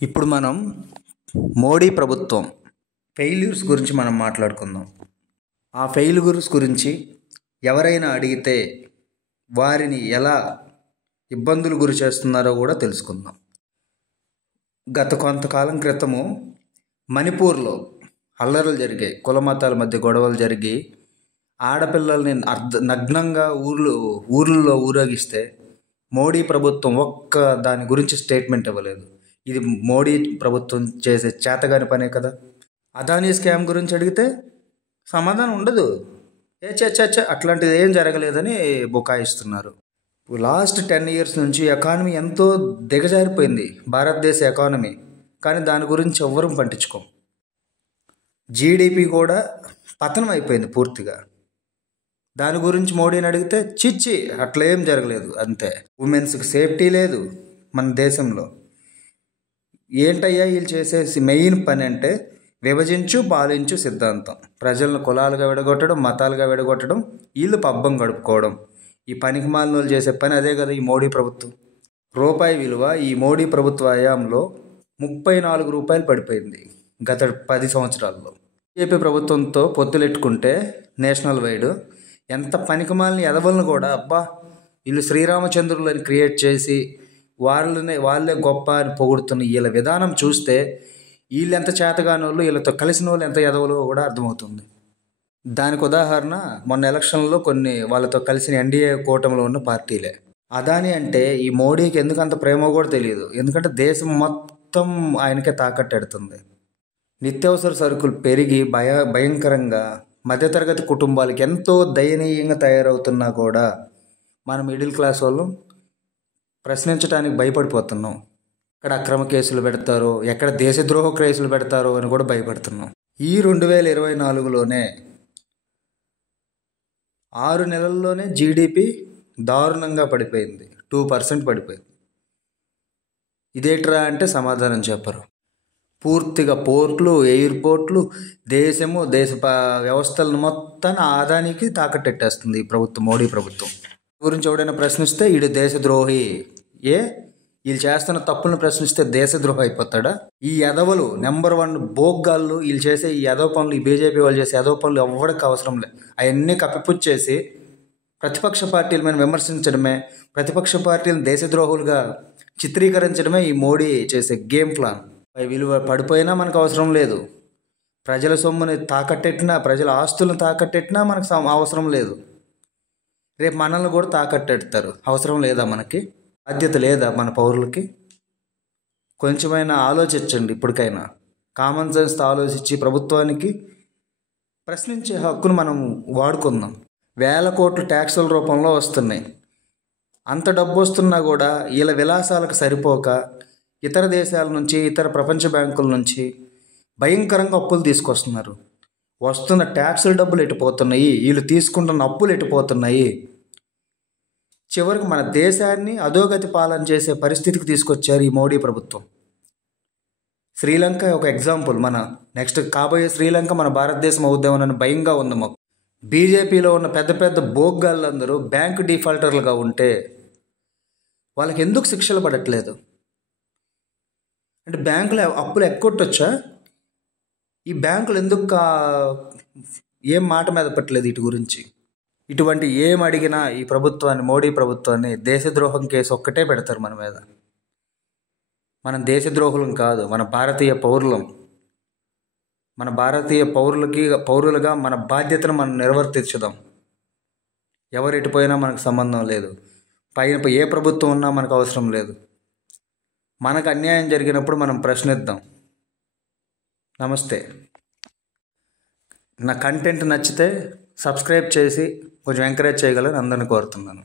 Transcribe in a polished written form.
ఇప్పుడు మనం మోడీ ప్రభుత్వం ఫెయిల్యూర్స్ గురించి మనం మాట్లాడుకుందాం. ఆ ఫెయిల్యూర్స్ గురించి ఎవరైనా అడిగితే వారిని ఎలా ఇబ్బందులు గురి చేస్తున్నారో కూడా తెలుసుకుందాం. గత కొంతకాలం క్రితము మణిపూర్లో అల్లర్లు జరిగాయి. కుల మతాల మధ్య గొడవలు జరిగి ఆడపిల్లల్ని నగ్నంగా ఊర్లలో ఊరేగిస్తే మోడీ ప్రభుత్వం ఒక్క దాని గురించి స్టేట్మెంట్ ఇవ్వలేదు. ఇది మోడీ ప్రభుత్వం చేసే చేతగాని పనే కదా. అదానీ స్కామ్ గురించి అడిగితే సమాధానం ఉండదు. అట్లాంటిది ఏం జరగలేదని బుకాయిస్తున్నారు. లాస్ట్ 10 years నుంచి ఎకానమీ ఎంతో దిగజారిపోయింది, భారతదేశ ఎకానమీ. కానీ దాని గురించి ఎవ్వరూ పట్టించుకోం. జీడిపి కూడా పతనం అయిపోయింది పూర్తిగా. దాని గురించి మోడీని అడిగితే చిచ్చి అట్లా ఏం జరగలేదు అంతే. ఉమెన్స్కి సేఫ్టీ లేదు మన దేశంలో. ఏంటయ్యా వీళ్ళు చేసేసి మెయిన్ పని అంటే విభజించు పాలించు సిద్ధాంతం. ప్రజలను కులాలుగా విడగొట్టడం, మతాలుగా విడగొట్టడం, వీళ్ళు పబ్బం గడుపుకోవడం. ఈ పనికి మాలిన వాళ్ళు చేసే పని అదే కదా ఈ మోడీ ప్రభుత్వం. రూపాయి విలువ ఈ మోడీ ప్రభుత్వ హయాంలో 34 రూపాయలు పడిపోయింది గత 10 సంవత్సరాల్లో. బీజేపీ ప్రభుత్వంతో పొత్తులెట్టుకుంటే నేషనల్ వైడ్ ఎంత పనికిమాలిన ఎదవలను కూడా వీళ్ళు శ్రీరామచంద్రులని క్రియేట్ చేసి వాళ్ళే గొప్ప అని పొగుడుతున్న వీళ్ళ విధానం చూస్తే వీళ్ళు ఎంత చేతగాని వాళ్ళు, వీళ్ళతో కలిసిన వాళ్ళు ఎంత ఎదవలో కూడా అర్థమవుతుంది. దానికి ఉదాహరణ మొన్న ఎలక్షన్లో కొన్ని వాళ్ళతో కలిసిన ఎన్డీఏ కూటమిలో ఉన్న పార్టీలే. అదానీ అంటే ఈ మోడీకి ఎందుకు అంత ప్రేమో కూడా తెలియదు. ఎందుకంటే దేశం మొత్తం ఆయనకే తాకట్టెడుతుంది. నిత్యావసర సరుకులు పెరిగి భయంకరంగా మధ్యతరగతి కుటుంబాలకి ఎంతో దయనీయంగా తయారవుతున్నా కూడా మన మిడిల్ క్లాస్ వాళ్ళు ప్రశ్నించడానికి భయపడిపోతున్నాం. ఎక్కడ అక్రమ కేసులు పెడతారో, ఎక్కడ దేశద్రోహ కేసులు పెడతారో అని కూడా భయపడుతున్నాం. ఈ 2024లోనే 6 నెలల్లోనే జీడిపి దారుణంగా పడిపోయింది. 2% పడిపోయింది. ఇదేట్రా అంటే సమాధానం చెప్పరు. పూర్తిగా పోర్ట్లు, ఎయిర్పోర్ట్లు, దేశ వ్యవస్థలను మొత్తాన్ని ఆదానికి తాకట్టెట్టేస్తుంది ఈ ప్రభుత్వం, మోడీ ప్రభుత్వం. గురించి ఎవడైనా ప్రశ్నిస్తే వీడు దేశద్రోహి. వీళ్ళు చేస్తున్న తప్పులను ప్రశ్నిస్తే దేశద్రోహి అయిపోతాడా? ఈ ఎదవలు నెంబర్ 1 బోగ్గాళ్ళు. వీళ్ళు చేసే ఈ ఎదవ పనులు, ఈ బీజేపీ వాళ్ళు చేసే ఎదవ పనులు ఎవరికి అవసరం లేదు. అవన్నీ కప్పిపుచ్చేసి ప్రతిపక్ష పార్టీల మీద విమర్శించడమే, ప్రతిపక్ష పార్టీలను దేశద్రోహులుగా చిత్రీకరించడమే ఈ మోడీ చేసే గేమ్ ప్లాన్. విలువ పడిపోయినా మనకు అవసరం లేదు. ప్రజల సొమ్ముని తాకట్టెట్టినా, ప్రజల ఆస్తులను తాకట్టెట్టినా మనకు అవసరం లేదు. రేపు మనల్ని కూడా తాకట్టెడతారు. అవసరం లేదా మనకి? బాధ్యత లేదా మన పౌరులకి? కొంచెమైనా ఆలోచించండి. ఇప్పటికైనా కామన్ సెన్స్తో ఆలోచించి ప్రభుత్వానికి ప్రశ్నించే హక్కును మనం వాడుకుందాం. 1000 కోట్లు ట్యాక్సుల రూపంలో వస్తున్నాయి. అంత డబ్బు వస్తున్నా కూడా వీళ్ళ విలాసాలకు సరిపోక ఇతర దేశాల నుంచి, ఇతర ప్రపంచ బ్యాంకుల నుంచి భయంకరంగా అప్పులు తీసుకొస్తున్నారు. వస్తున్న ట్యాక్సుల డబ్బులు ఎట్టిపోతున్నాయి, వీళ్ళు తీసుకుంటున్న అప్పులు ఎట్టిపోతున్నాయి. చివరికి మన దేశాన్ని అధోగతి పాలన చేసే పరిస్థితికి తీసుకొచ్చారు ఈ మోడీ ప్రభుత్వం. శ్రీలంక ఒక ఎగ్జాంపుల్. మన నెక్స్ట్ కాబోయే శ్రీలంక మన భారతదేశం అవుద్దామని భయంగా ఉంది మాకు. బీజేపీలో ఉన్న పెద్ద పెద్ద బోగ్గాళ్ళందరూ బ్యాంకు డిఫాల్టర్లుగా ఉంటే వాళ్ళకి ఎందుకు శిక్షలు పడట్లేదు? అంటే బ్యాంకులు అప్పులు ఎక్కొట్టొచ్చా? ఈ బ్యాంకులు ఎందుకు ఏం మాట మీద పట్టలేదు వీటి గురించి? ఇటువంటి ఏం అడిగినా ఈ ప్రభుత్వాన్ని, మోడీ ప్రభుత్వాన్ని దేశద్రోహం కేసు ఒక్కటే పెడతారు మన మీద. మనం దేశద్రోహులం కాదు, మన భారతీయ పౌరులం. మన భారతీయ పౌరులుగా మన బాధ్యతను మనం నిర్వర్తించుదాం. ఎవరెటిపోయినా మనకు సంబంధం లేదు. పైన ఏ ప్రభుత్వం ఉన్నా మనకు అవసరం లేదు. మనకు అన్యాయం జరిగినప్పుడు మనం ప్రశ్నిద్దాం. నమస్తే. నా కంటెంట్ నచ్చితే సబ్స్క్రైబ్ చేసి కొంచెం ఎంకరేజ్ చేయగలని అందరిని కోరుతున్నాను.